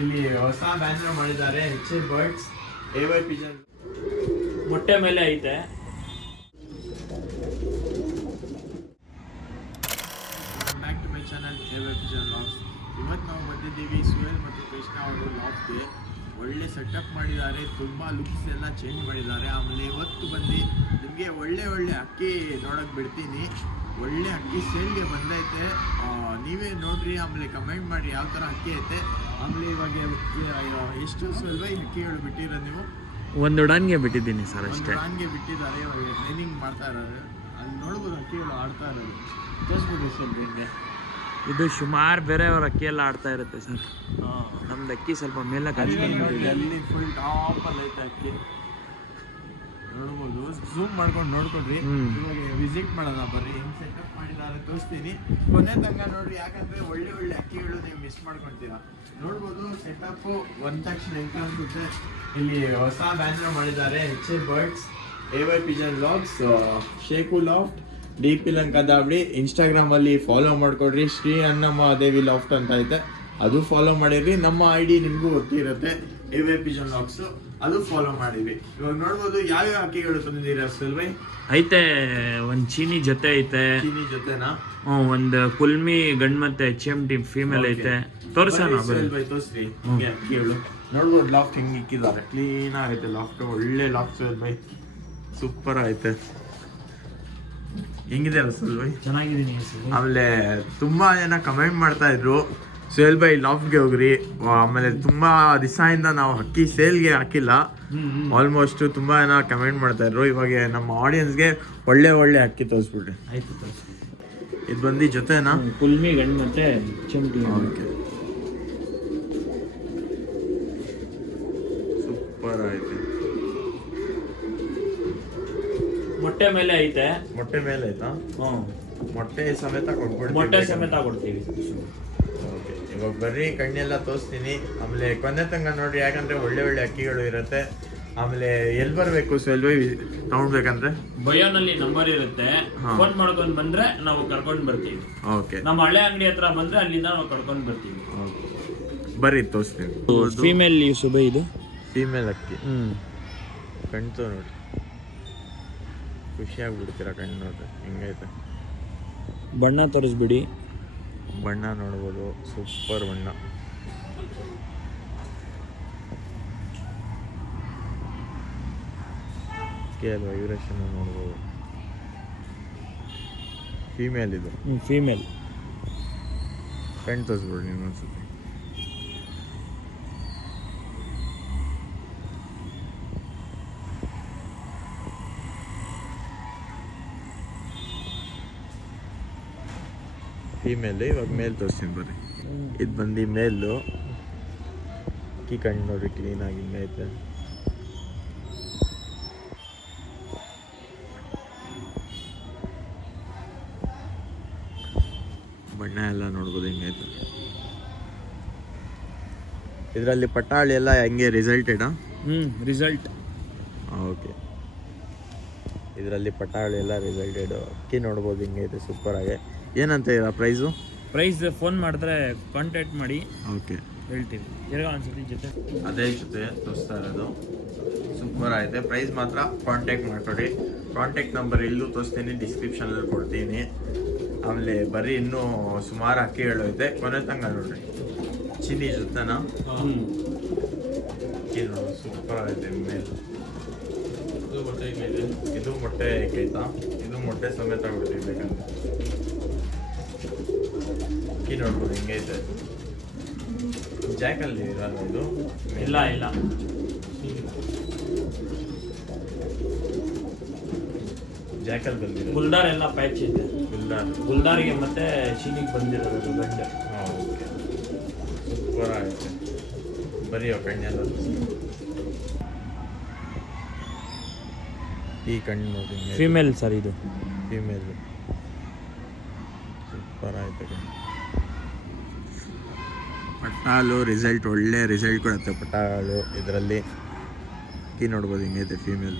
ಇಲ್ಲಿ ಹೊಸ ಬ್ಯಾನರ್ ಮಾಡಿದ್ದಾರೆ, HA ಬರ್ಡ್ಸ್ AY ಪಿಜನ್ ಮೊಟ್ಟೆ ಮೇಲೆ ಐತೆ. Back to my channel AY pigeon logs. ಇವತ್ತು ನಾವು ಬಂದಿದ್ದೀವಿ ಸುಹೇಲ್ ಮತ್ತು ಕೃಷ್ಣ ಅವರು ಲಾಗ್ಗೆ. ಒಳ್ಳೆ ಸೆಟಪ್ ಮಾಡಿದ್ದಾರೆ, ತುಂಬ ಲುಕ್ಸ್ ಎಲ್ಲ ಚೇಂಜ್ ಮಾಡಿದ್ದಾರೆ. ಆಮೇಲೆ ಇವತ್ತು ಬಂದು ನಿಮಗೆ ಒಳ್ಳೆ ಅಕ್ಕಿ ನೋಡೋಕೆ ಬಿಡ್ತೀನಿ. ಒಳ್ಳೆ ಅಕ್ಕಿ ಸೇಲ್ಗೆ ಬಂದೈತೆ, ನೀವೇ ನೋಡ್ರಿ. ಆಮೇಲೆ ಕಮೆಂಟ್ ಮಾಡಿ ಯಾವ ಥರ ಅಕ್ಕಿ ಐತೆ. ಆಮೇಲೆ ಇವಾಗ ಎಷ್ಟು ಸ್ವಲ್ಪ ಅಕ್ಕಿಗಳು ಬಿಟ್ಟಿರೋ ನೀವು? ಒಂದು ಡಾನ್ಗೆ ಬಿಟ್ಟಿದ್ದೀನಿ ಸರ್ ಅಷ್ಟೇ. ಡಾನ್ಗೆ ಬಿಟ್ಟಿದ್ದಾರೆ, ಇವಾಗ ಟ್ರೈನಿಂಗ್ ಮಾಡ್ತಾ ಇರೋರು. ಅಲ್ಲಿ ನೋಡ್ಬೋದು ಅಕ್ಕಿಗಳು ಆಡ್ತಾ ಇರೋದು. ತೋರಿಸ್ಬೋದು ಸ್ವಲ್ಪ ಹಿಂಗೆ. ಇದು ಸುಮಾರು ಬೇರೆಯವ್ರ ಅಕ್ಕಿ ಎಲ್ಲ ಆಡ್ತಾ ಇರುತ್ತೆ ಸರ್. ನಮ್ದು ಅಕ್ಕಿ ಸ್ವಲ್ಪ ಮೇಲೆ ಅಲ್ಲಿ ಫುಲ್ ಟಾಪಲ್ಲಿ ಐತೆ ಅಕ್ಕಿ, ನೋಡ್ಬೋದು. ಝೂಮ್ ಮಾಡ್ಕೊಂಡು ನೋಡ್ಕೊಡ್ರಿ. ಇವಾಗ ವಿಸಿಟ್ ಮಾಡೋಣ ಬರ್ರಿ. ಹೆಂಗ್ ಸೆಟಪ್ ಮಾಡಿದ್ದಾರೆ ತೋರಿಸ್ತೀನಿ, ಕೊನೆ ತನಕ ನೋಡ್ರಿ. ಯಾಕಂದ್ರೆ ಒಳ್ಳೆ ಅಕ್ಕಿಗಳು ನೀವು ಮಿಸ್ ಮಾಡ್ಕೊಳ್ತೀರಾ. ನೋಡ್ಬೋದು ಸೆಟಪ್ ಒಂದ್ ತಕ್ಷಣ ಹೆಂಗ್ ಅನ್ಸುತ್ತೆ. ಇಲ್ಲಿ ಹೊಸ ಬ್ಯಾನರ್ ಮಾಡಿದ್ದಾರೆ, HA birds AY pigeon logs, Sheku loft, DP ಲಂಕದಾವಳಿ. ಇನ್ಸ್ಟಾಗ್ರಾಮ್ ಅಲ್ಲಿ ಫಾಲೋ ಮಾಡ್ಕೊಡ್ರಿ. ಶ್ರೀ ಅನ್ನಮ್ಮ ದೇವಿ ಲಾಫ್ಟ್ ಅಂತ ಐತೆ, ಅದು ಫಾಲೋ ಮಾಡಿರಿ. ನಮ್ಮ ID ನಿಮಗೂ ಗೊತ್ತಿರುತ್ತೆ, AY ಪಿಜನ್ ಲಾಗ್ಸ್, ಅದು ಫಾಲೋ ಮಾಡಿರಿ. ಇವಾಗ ನೋಡ್ಬೋದು ಯಾವ್ಯಾವ ಅಕ್ಕಿಗಳು ತಂದಿದ್ದೀರಾ ಸಲ್ವೈ? ಐತೆ ಒಂದು ಚೀನಿ ಜೊತೆ ಐತೆ. ಚೀನಿ ಜೊತೆನಾ? ಒಂದು ಕುಲ್ಮಿ ಗಂಡ್ ಮತ್ತೆ HMT ಫೀಮೇಲ್ ಐತೆ. ತೋರ್ಸೋಣ ತೋರಿಸ್ರಿ ಹಿಂಗೆ ಅಕ್ಕಿಗಳು. ನೋಡ್ಬೋದು ಲಾಫ್ಟ್ ಹೆಂಗೆ ಇಕ್ಕಿದ್ದಾರೆ, ಕ್ಲೀನ್ ಆಗೈತೆ ಲಾಫ್ಟ್. ಒಳ್ಳೆ ಲಾಫ್ಟ್ ಸಲ್ವೈ, ಸೂಪರ್ ಐತೆ. ಹೆಂಗಿದೆ ಅಲ್ಲ ಸಲ್ವೈ? ಚೆನ್ನಾಗಿದ್ದೀನಿ. ಆಮೇಲೆ ತುಂಬಾ ಜನ ಕಮೆಂಟ್ ಮಾಡ್ತಾ ಇದ್ರು, ಸುಹೇಲ್ ಬೈ ಲಾಫ್ಟ್ಗೆ ಹೋಗ್ರಿ. ಆಮೇಲೆ ತುಂಬಾ ದಿವಸದಿಂದ ನಾವು ಅಕ್ಕಿ ಸೇಲ್ಗೆ ಹಾಕಿಲ್ಲ. ಆಲ್ಮೋಸ್ಟ್ ತುಂಬಾ ಜನ ಕಮೆಂಟ್ ಮಾಡ್ತಾ ಇದ್ರು. ಇವಾಗ ನಮ್ಮ ಆಡಿಯನ್ಸ್ಗೆ ಒಳ್ಳೆ ಅಕ್ಕಿ ತೋರಿಸ್ಬಿಡ್ರಿ. ಆಯ್ತು. ಇದು ಬಂದು ಜೊತೆನಾ? ಕುಲ್ಮಿ ಗಂಡು ಮತ್ತೆ HMT. ಸೂಪರ್ ಐತೆ. ಮೊಟ್ಟೆ ಮೇಲೆ ಐತೆ. ಮೊಟ್ಟೆ ಮೇಲೆ ಆಯ್ತಾ? ಮೊಟ್ಟೆ ಸಮೇತ ಕೊಟ್ಬಿಡ್ತೀವಿ. ಮೊಟ್ಟೆ ಸಮೇತ ಕೊಡ್ತೀವಿ. ಇವಾಗ ಬರ್ರಿ, ಕಣ್ಣೆಲ್ಲ ತೋರಿಸ್ತೀನಿ. ಆಮೇಲೆ ಕೊನೆ ತನಕ ನೋಡ್ರಿ, ಯಾಕಂದ್ರೆ ಒಳ್ಳೆ ಅಕ್ಕಿಗಳು ಇರುತ್ತೆ. ಆಮೇಲೆ ಎಲ್ಲಿ ಬರಬೇಕು ಸುಹೇಲ್ ಬೈ ತಗೊಂಡ್ಬೇಕಂದ್ರೆ? ಬಯೋನಲ್ಲಿ ನಂಬರ್ ಇರುತ್ತೆ, ಫೋನ್ ಮಾಡ್ಕೊಂಡು ಬಂದ್ರೆ ನಾವು ಕರ್ಕೊಂಡು ಬರ್ತೀವಿ. ಓಕೆ. ನಮ್ಮ ಹಳೆ ಅಂಗಡಿ ಹತ್ರ ಬಂದ್ರೆ ಅಲ್ಲಿಂದ ನಾವು ಕರ್ಕೊಂಡು ಬರ್ತೀವಿ. ಬರ್ರಿ ತೋರಿಸ್ತೀನಿ. ಫೀಮೇಲ್ ಸುಬೈ, ಇದು ಫೀಮೇಲ್ ಅಕ್ಕಿ. ಕಣ್ತು ನೋಡಿ, ಖುಷಿಯಾಗ್ಬಿಡ್ತೀರ ಕಣ್ಣು ನೋಡ್ರಿ ಹಿಂಗೈತೆ. ಬಣ್ಣ ತೋರಿಸ್ಬಿಡಿ. ಬಣ್ಣ ನೋಡ್ಬೋದು, ಸೂಪರ್ ಬಣ್ಣ. ಅಲ್ವಾ, ವೈಬ್ರೇಷನ್ ನೋಡ್ಬೋದು. ಫೀಮೇಲ್ ಇದು. ಫೀಮೇಲ್. ಕಣ್ಣು ತೋರಿಸ್ಬಿಡಿ ನೀವು ಅನ್ಸುತ್ತೆ. ಫೀಮೇಲ್. ಇವಾಗ ಮೇಲ್ ತೋರಿಸ್ತೀನಿ ಬರ್ರಿ. ಇದು ಬಂದು ಮೇಲು. ಅಕ್ಕಿ ಕಣ್ಣು ನೋಡ್ರಿ, ಕ್ಲೀನಾಗಿ ಹಿಂಗೈತೆ. ಬಣ್ಣ ಎಲ್ಲ ನೋಡ್ಬೋದು ಹಿಂಗೈತೆ. ಇದರಲ್ಲಿ ಪಟಾಳಿ ಎಲ್ಲ ಹೆಂಗೆ ರಿಸಲ್ಟೆಡಾ? ರಿಸಲ್ಟ್. ಓಕೆ. ಇದರಲ್ಲಿ ಪಟಾಳಿ ಎಲ್ಲ ರಿಸಲ್ಟೆಡು. ಅಕ್ಕಿ ನೋಡ್ಬೋದು ಹಿಂಗೈತೆ, ಸೂಪರ್ ಆಗಿ. ಏನಂತ ಇರೋ ಪ್ರೈಸು? ಪ್ರೈಸ್ ಫೋನ್ ಮಾಡಿದ್ರೆ ಕಾಂಟ್ಯಾಕ್ಟ್ ಮಾಡಿ. ಓಕೆ, ಹೇಳ್ತೀವಿ. ತಿರ್ಗಾ ಅನ್ಸುತ್ತೆ ಜೊತೆ ಅದೇ ಜೊತೆ ತೋರಿಸ್ತಾ ಇರೋದು. ಸೂಪರ್ ಆಗಿದೆ. ಪ್ರೈಸ್ ಮಾತ್ರ ಕಾಂಟ್ಯಾಕ್ಟ್ ಮಾಡ್ಕೊಡಿ. ಕಾಂಟ್ಯಾಕ್ಟ್ ನಂಬರ್ ಇಲ್ಲೂ ತೋರಿಸ್ತೀನಿ, ಡಿಸ್ಕ್ರಿಪ್ಷನಲ್ಲಿ ಕೊಡ್ತೀನಿ. ಆಮೇಲೆ ಬರೀ ಇನ್ನೂ ಸುಮಾರು ಅಕ್ಕಿಗಳು ಐತೆ, ಕೊನೆ ತನಕ ನೋಡ್ರಿ. ಚೀನಿ ಜೊತೆನಾ? ಅಕ್ಕಿ ನೋಡು, ಸೂಪರ್ ಆಗೈತೆ ಮೇಲೆ. ಇದು ಮೊಟ್ಟೆ ಐತಾ? ಇದು ಮೊಟ್ಟೆ ಸಮೇತ ಕೊಡ್ತೀವಿ ಬೇಕಂದ್ರೆ. ಅಕ್ಕಿ ನೋಡ್ಬೋದು ಹಿಂಗೈತೆ. ಜಾಕಲ್ಲಿ ಇರಲ್ಲ ಇದು? ಇಲ್ಲ. ಜಾಕಲ್ ಬಂದಿದೆ. ಗುಲ್ದಾರ್ ಎಲ್ಲ ಪ್ಯಾಚ್ ಇದೆ. ಗುಲ್ದಾರಿಗೆ ಮತ್ತೆ ಚೀನಿಗೆ ಬಂದಿರೋದು ಗಂಡು. ಓಕೆ, ಸೂಪರ್ ಆಗುತ್ತೆ. ಬರೀ ಕಣ್ಣೆಲ್ಲ ಈ ಕಣ್ಣು ನೋಡಿ. ಫೀಮೇಲ್ ಸರ್, ಇದು ಫೀಮೇಲ್. ಸೂಪರ್ ಆಯ್ತು ಕಣ್ಣು. ಪಟಾಲು ರಿಸಲ್ಟ್, ಒಳ್ಳೆ ರಿಸಲ್ಟ್ ಕೊಡುತ್ತೆ ಪಟಾಲು. ಇದರಲ್ಲಿ ಅಕ್ಕಿ ನೋಡ್ಬೋದು ಹಿಂಗೈತೆ female.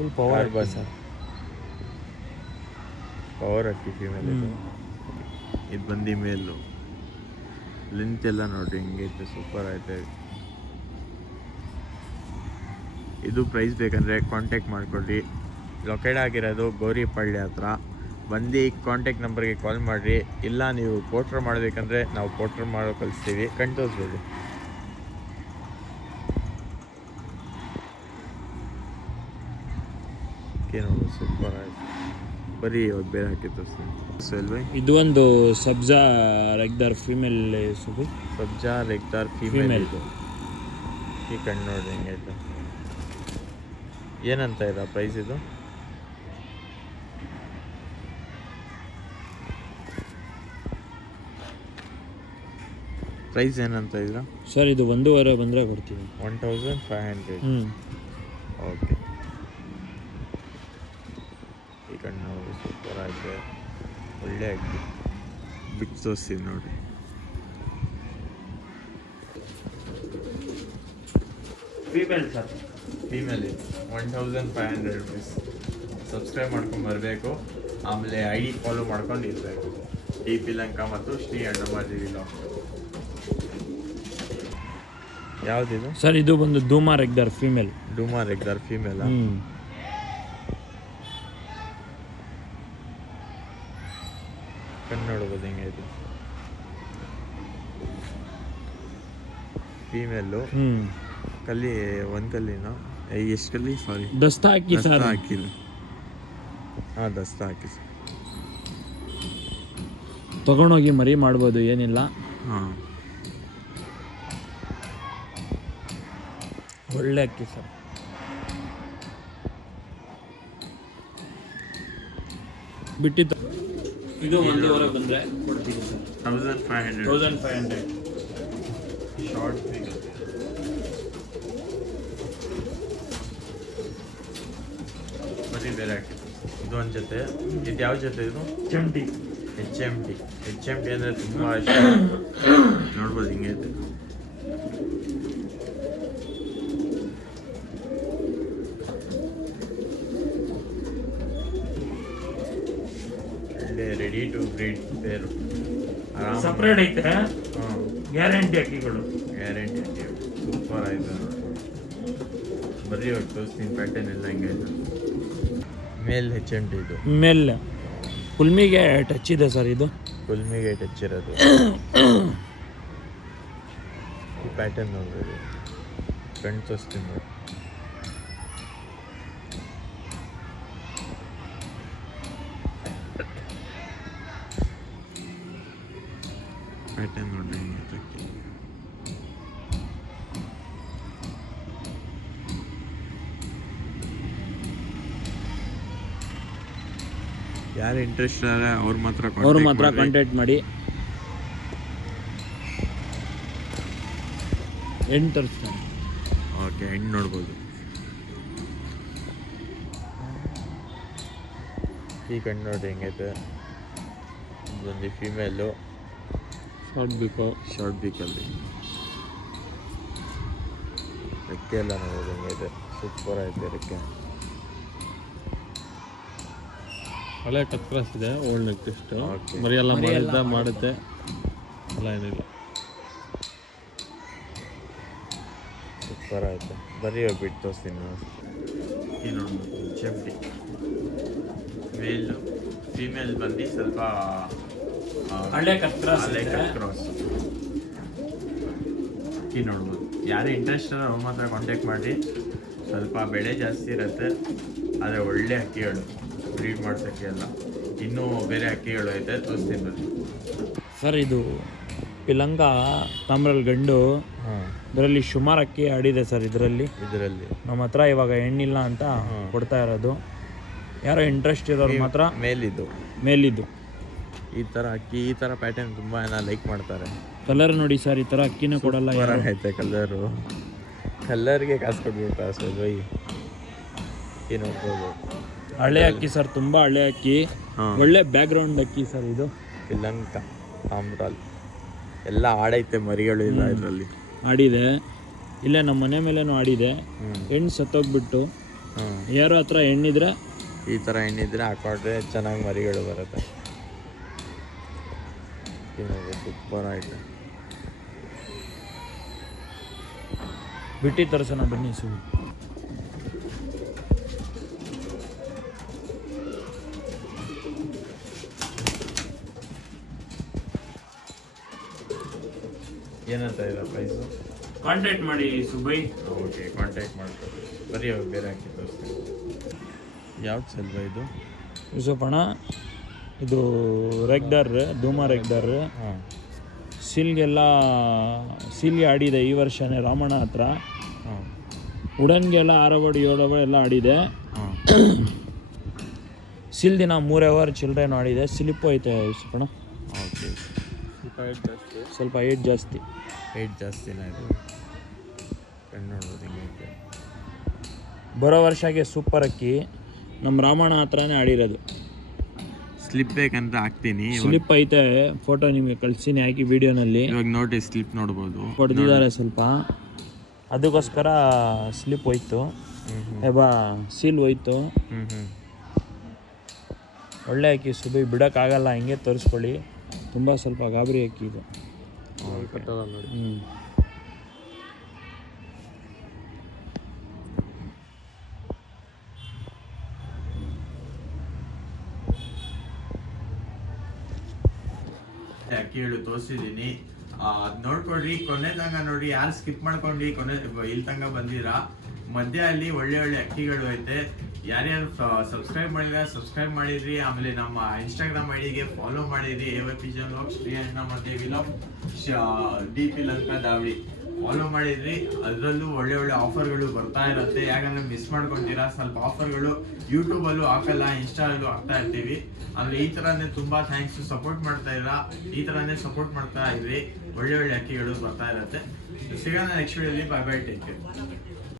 Full power Carbon. Sir. Power ಅಕ್ಕಿ ಫೀಮೇಲ್ ಇದು ಬಂದು ಮೇಲು ಲೆಂತ್ ಎಲ್ಲ ನೋಡ್ರಿ ಹಿಂಗೈತೆ, ಸೂಪರ್ ಐತೆ. ಇದು ಪ್ರೈಸ್ ಬೇಕಂದರೆ ಕಾಂಟ್ಯಾಕ್ಟ್ ಮಾಡಿಕೊಡ್ರಿ. ಲೊಕೇಟ್ ಆಗಿರೋದು ಗೌರಿಪಳ್ಳಿ ಹತ್ರ. ಬಂದು ಕಾಂಟ್ಯಾಕ್ಟ್ ನಂಬರ್ಗೆ ಕಾಲ್ ಮಾಡಿರಿ. ಇಲ್ಲ ನೀವು ಪೋಟ್ರ್ ಮಾಡಬೇಕಂದ್ರೆ ನಾವು ಪೋಟ್ರ್ ಮಾಡೋ ಕಳಿಸ್ತೀವಿ. ಕಣ್ ತೋರಿಸ್ಬೋದು. ನೋಡಿ ಸೂಪರ್ ಆಯ್ತು. ಬರೀ ಇವಾಗ ಬೇರೆ ಹಾಕಿ ತೋರಿಸ್ತೀನಿ. ಸೆಲ್ವೈ ಇದು ಒಂದು ಸಬ್ಜಾ ರೆಗ್ದಾರ್ ಫೀಮೇಲ್ ಸುಬಿ. ಸಬ್ಜಾ ರೆಗ್ದಾರ್ ಫೀಮೇಲ್ ಇದು. ಈ ಕಣ್ಣು ನೋಡ್ರಿ ಹೆಂಗೈತೆ. ಏನಂತ ಇದೆ ಪ್ರೈಸ್ ಇದು? ಪ್ರೈಸ್ ಏನಂತ ಇದ್ರ ಸರ್? ಇದು 1,500 ಬಂದರೆ ಕೊಡ್ತೀವಿ. 1500. ಓಕೆ. ಈ ಕಣ್ಣು ನೋಡಿ ಸೂಪರ್ ಆಗಿದೆ, ಒಳ್ಳೆ ಆಗಿ ಬಿಟ್ಟು ತೋರಿಸ್ತೀನಿ ನೋಡಿ. ಫೀಮೇಲ್ ಸರ್, ಫೀಮೇಲ್ ಇದು 1500 ರುಪೀಸ್. ಸಬ್ಸ್ಕ್ರೈಬ್ ಮಾಡ್ಕೊಂಡು ಬರಬೇಕು. ಆಮೇಲೆ ID ಫಾಲೋ ಮಾಡ್ಕೊಂಡು ಇರಬೇಕು. TP ಲಂಕಾ ಮತ್ತು ಶ್ರೀ ಅಣ್ಣಮಾದೇವಿ ಲಾಕ್. ಯಾವುದಿದು ಸರ್? ಇದು ಬಂದು ಧೂಮಾ ರೆಗ್ದಾರ್ ಫೀಮೇಲ್. ಡೂಮಾ ರೆಗ್ದಾರ್ ಫೀಮೇಲ್. ಕಣ್ಣು ನೋಡ್ಬೋದು ಹೆಂಗೈತೆ. ಫೀಮೇಲು ಕಲ್ಲಿ ಒಂದು ಕಲ್ಲಿನ ಎಷ್ಟು ಕಲ್ಲಿ? ಸಾರಿ, ದಸ್ತಾ ಹಾಕಿ ಸರ್. ಹಾಕಿಲ್ಲ. ಹಾಂ, ದಸ್ತಾ ಹಾಕಿ ಸರ್. ತಗೊಂಡೋಗಿ ಮರಿ ಮಾಡ್ಬೋದು, ಏನಿಲ್ಲ. ಹಾಂ, ಒಳ್ಳೆ ಅಕ್ಕಿ ಸರ್. ಬಿಟ್ಟಿತ್ತು. ಇದು 1,500 ಬಂದರೆ ಕೊಡ್ತೀವಿ ಸರ್. 1500. 1500. ಶಾರ್ಟ್ ಬರೀ ಬೇರೆ ಹಾಕಿ. ಇದು ಒಂದು ಜೊತೆ. ಇದು ಯಾವ ಜೊತೆ ಇದು? ಚಂಟಿ. HMT ಅಂದರೆ ತುಂಬ ಇಷ್ಟ. ನೋಡ್ಬೋದು ಹಿಂಗೈತೆ. ರೆಡಿ ಟು ಬ್ರೀಡ್ ಪೇರು. ಸಪ್ರೇಟ್ ಐತೆ. ಹಾಂ, ಗ್ಯಾರಂಟಿ ಅಕ್ಕಿಗಳು. ಗ್ಯಾರಂಟಿ ಅಕ್ಕಿ. ಸೂಪರ್ ಆಯ್ತು. ಬರೀ ಇವಾಗ ತೋರಿಸ್ತೀನಿ ಪ್ಯಾಟರ್ನ್ ಎಲ್ಲ ಹಿಂಗೈತೆ. ಮೇಲ್ HMT ಇದು. ಮೇಲ್ ಕುಲ್ಮಿಗೆ ಟಚ್ ಇದೆ ಸರ್. ಇದು ಕುಲ್ಮಿಗೆ ಟಚ್ ಇರೋದು. ಈ ಪ್ಯಾಟರ್ನ್ ನೋಡ್ಬೋದು. ಕಣ್ ತೋರಿಸ್ತೀನಿ ನೋಡಿ. ಪ್ಯಾಟರ್ನ್ ನೋಡ್ರಿ ಹೆಂಗೈತೆ. ಯಾರು ಇಂಟ್ರೆಸ್ಟ್ ಇದ್ದಾರೆ ಅವ್ರು ಮಾತ್ರ ಕಾಂಟ್ಯಾಕ್ಟ್ ಮಾಡಿ. ಹೆಣ್ಣು ತರಿಸ್ತಾನೆ. ಓಕೆ, ಹೆಣ್ಣು ನೋಡ್ಬೋದು. ಈ ಕಣ್ಣು ನೋಡಿ ಹೆಂಗೈತೆ. ಇದೊಂದು ಫೀಮೇಲು. ಶಾರ್ಟ್ ಬೀಕಲ್ಲಿ ರೆಕ್ಕೆ ಎಲ್ಲ ನೋಡೋದು ಹೆಂಗೈತೆ. ಸೂಪರ್ ಆಯ್ತು ರೆಕ್ಕೆ. ಹಳೆ ಕಟ್ ಕ್ರಾಸ್ ಇದೆ, ಓಲ್ಡ್ ನೆಕ್ ಟೆಸ್ಟ್. Okay. ಮರಿಯೆಲ್ಲ ಮಾಡುತ್ತೆ ಎಲ್ಲ ಏನಿಲ್ಲ. ಸೂಪರ್ ಆಯಿತು. ಬರೀ ಬಿಟ್ಟು ತೋರಿಸ್ತೀನಿ ನೋಡಿ. ಈ ನೋಡ್ಬೋದು ಚೆಂಟಿ ಮೇಲು. ಫೀಮೇಲ್ ಬಂದು ಸ್ವಲ್ಪ ಹಳೆ ಕಟ್ ಕ್ರಾಸ್. ಈ ನೋಡ್ಬೋದು. ಯಾರು ಇಂಟ್ರೆಸ್ಟ್ ಅವ್ರು ಮಾತ್ರ ಕಾಂಟ್ಯಾಕ್ಟ್ ಮಾಡಿ. ಸ್ವಲ್ಪ ಬೆಳೆ ಜಾಸ್ತಿ ಇರುತ್ತೆ, ಆದರೆ ಒಳ್ಳೆ ಹಕ್ಕಿಗಳು ಬ್ರೀಡ್ ಮಾಡ್ಸೋಕ್ಕೆ ಎಲ್ಲ. ಇನ್ನೂ ಬೇರೆ ಹಕ್ಕಿಗಳು ಐತೆ, ತೋರಿಸ್ತೀನಿ ಬನ್ನಿ ಸರ್. ಇದು ಪಿಲಂಗ ತಾಮ್ರಲ್ಲಿ ಗಂಡು. ಇದರಲ್ಲಿ ಸುಮಾರು ಅಕ್ಕಿ ಆಡಿದೆ ಸರ್. ಇದರಲ್ಲಿ ನಮ್ಮ ಹತ್ರ ಇವಾಗ ಹೆಣ್ಣಿಲ್ಲ ಅಂತ ಕೊಡ್ತಾ ಇರೋದು. ಯಾರೋ ಇಂಟ್ರೆಸ್ಟ್ ಇರೋರು ಮಾತ್ರ ಮೇಲಿದ್ದು ಈ ಥರ ಅಕ್ಕಿ, ಈ ಥರ ಪ್ಯಾಟರ್ನ್ ತುಂಬ ಜನ ಲೈಕ್ ಮಾಡ್ತಾರೆ. ಕಲರ್ ನೋಡಿ ಸರ್, ಈ ಥರ ಅಕ್ಕಿನ ಕೊಡಲ್ಲ. ಐತೆ ಕಲರ್ಗೆ ಕಾಸು ಕೊಟ್ಬಿಡ್ತಾರೆ ಸರ್. ಬೈ ಈ ನೋಡ್ಬೋದು. ಹಳೆ ಅಕ್ಕಿ ಸರ್, ತುಂಬ ಹಳೆ ಅಕ್ಕಿ. ಒಳ್ಳೆ ಬ್ಯಾಕ್ಗ್ರೌಂಡ್ ಅಕ್ಕಿ ಸರ್. ಇದು ಪಿಲಂಕ ತಾಮ್ರಾಲ್ ಎಲ್ಲ ಆಡೈತೆ, ಮರಿಗಳು ಇಲ್ಲ ಇದರಲ್ಲಿ. ಆಡಿದೆ. ಇಲ್ಲೇ ನಮ್ಮ ಮನೆ ಮೇಲೇನೂ ಆಡಿದೆ. ಹೆಣ್ಣು ಸತ್ತೋಗ್ಬಿಟ್ಟು ಯಾರು ಹತ್ರ ಹೆಣ್ಣಿದ್ರೆ ಈ ಥರ ಎಣ್ಣಿದ್ರೆ ಹಾಕೊಂಡ್ರೆ ಚೆನ್ನಾಗಿ ಮರಿಗಳು ಬರುತ್ತೆ. ಸೂಪರ್ ಆಯ್ತು. ಬಿಟ್ಟು ತೋರಿಸೋಣ ಬನ್ನಿ ಸು. ಏನಂತ ಇದೆ ಪ್ರೈಸು? ಕಾಂಟ್ಯಾಕ್ಟ್ ಮಾಡಿ ಸುಬೈ. ಓಕೆ, ಕಾಂಟ್ಯಾಕ್ಟ್ ಮಾಡ್ಕೊಳ್ಳಿ. ಬರೀ ಅವಾಗ ಬೇರೆ ಹಾಕಿ ತೋರಿಸ್ತೀನಿ. ಯಾವ್ದು ಸೆಲ್ವ ಇದು? ಯೂಸಫಣ್ಣ ಇದು ರೆಗ್ಡರ್, ಧೂಮ ರೆಗ್ಡರ್. ಹಾಂ, ಸೀಲ್ಗೆ ಆಡಿದೆ ಈ ವರ್ಷನೇ ರಾಮಣ್ಣ ಹತ್ರ. ಹಾಂ, ಉಡನ್ಗೆಲ್ಲ 6 ಓವರ್ 7 ಓವರ್ ಎಲ್ಲ ಆಡಿದೆ. ಹಾಂ. ಸಿಲ್ ದಿನ 3 ಓವರ್ ಚಿಲ್ಡ್ರನ್ ಆಡಿದೆ. ಸ್ಲಿಪ್ಪು ಐತೆ ಯೂಸಫಣ್ಣ. ಓಕೆ, ಸ್ವಲ್ಪ ಏಟ್ ಜಾಸ್ತಿ. ರೇಟ್ ಜಾಸ್ತಿನ ಇದು. ಕಣ್ಣು ನೋಡ್ಬೋದು ಹಿಂಗೆ. ಬರೋ ವರ್ಷಕ್ಕೆ ಸೂಪರ್ ಅಕ್ಕಿ ನಮ್ಮ ರಾಮಣ್ಣ ಹತ್ರನೇ ಆಡಿರೋದು. ಸ್ಲಿಪ್ ಬೇಕಂತ ಹಾಕ್ತೀನಿ. ಸ್ಲಿಪ್ ಐತೆ, ಫೋಟೋ ನಿಮಗೆ ಕಳ್ಸಿನಿ ಹಾಕಿ ವಿಡಿಯೋನಲ್ಲಿ. ಇವಾಗ ನೋಡಿ ಸ್ಲಿಪ್ ನೋಡ್ಬೋದು. ಹೊಡೆದಿದ್ದಾರೆ ಸ್ವಲ್ಪ, ಅದಕ್ಕೋಸ್ಕರ ಸ್ಲಿಪ್ ಹೋಯ್ತು. ಸೀಲ್ ಹೋಯ್ತು. ಒಳ್ಳೆ ಅಕ್ಕಿ ಸುಬಿ, ಬಿಡೋಕ್ಕಾಗಲ್ಲ, ಹಿಂಗೆ ತೋರಿಸ್ಕೊಳ್ಳಿ. ತುಂಬ ಸ್ವಲ್ಪ ಗಾಬರಿ ಅಕ್ಕಿ ಇದು. ಅಕ್ಕಿಗಳು ತೋರಿಸಿದ್ದೀನಿ, ಅದು ನೋಡ್ಕೊಡ್ರಿ. ಕೊನೆ ತನಕ ನೋಡಿ, ಯಾರು ಸ್ಕಿಪ್ ಮಾಡ್ಕೊಂಡು ಕೊನೆ ಇಲ್ಲಿ ತನಕ ಬಂದಿರಾ. ಮಧ್ಯ ಅಲ್ಲಿ ಒಳ್ಳೆ ಒಳ್ಳೆ ಅಕ್ಕಿಗಳು ಐತೆ. ಯಾರ್ಯಾರು ಸಬ್ಸ್ಕ್ರೈಬ್ ಮಾಡಿದ್ರೆ ಸಬ್ಸ್ಕ್ರೈಬ್ ಮಾಡಿದ್ರಿ. ಆಮೇಲೆ ನಮ್ಮ ಇನ್ಸ್ಟಾಗ್ರಾಮ್ ಐಡಿಗೆ ಫಾಲೋ ಮಾಡಿದ್ರಿ. AYP ವ್ಲಾಗ್ಸ್, ಶ್ರೀ ಅಣ್ಣ ಮತ್ತೆ ವಿಲಾಗ್ DP ಲಂಕಾ ದಾವಳಿ ಫಾಲೋ ಮಾಡಿದ್ರಿ. ಅದರಲ್ಲೂ ಒಳ್ಳೆ ಒಳ್ಳೆ ಆಫರ್ಗಳು ಬರ್ತಾ ಇರುತ್ತೆ. ಯಾಕಂದ್ರೆ ಮಿಸ್ ಮಾಡ್ಕೊಂತೀರಾ. ಸ್ವಲ್ಪ ಆಫರ್ಗಳು ಯೂಟ್ಯೂಬಲ್ಲೂ ಹಾಕಲ್ಲ, ಇನ್ಸ್ಟಾದಲ್ಲೂ ಹಾಕ್ತಾ ಇರ್ತೀವಿ. ಆಮೇಲೆ ಈ ಥರನೇ ತುಂಬ ಥ್ಯಾಂಕ್ಸ್, ಸಪೋರ್ಟ್ ಮಾಡ್ತಾ ಇದ್ದೀರಾ. ಈ ಥರನೇ ಸಪೋರ್ಟ್ ಮಾಡ್ತಾ ಇದ್ರಿ. ಒಳ್ಳೆ ಒಳ್ಳೆ ಅಕ್ಕಿಗಳು ಬರ್ತಾ ಇರುತ್ತೆ. ಸಿಗೋಣ ನೆಕ್ಸ್ಟ್ ವಿಡಿಯೋಲಿ. Bye bye, take care.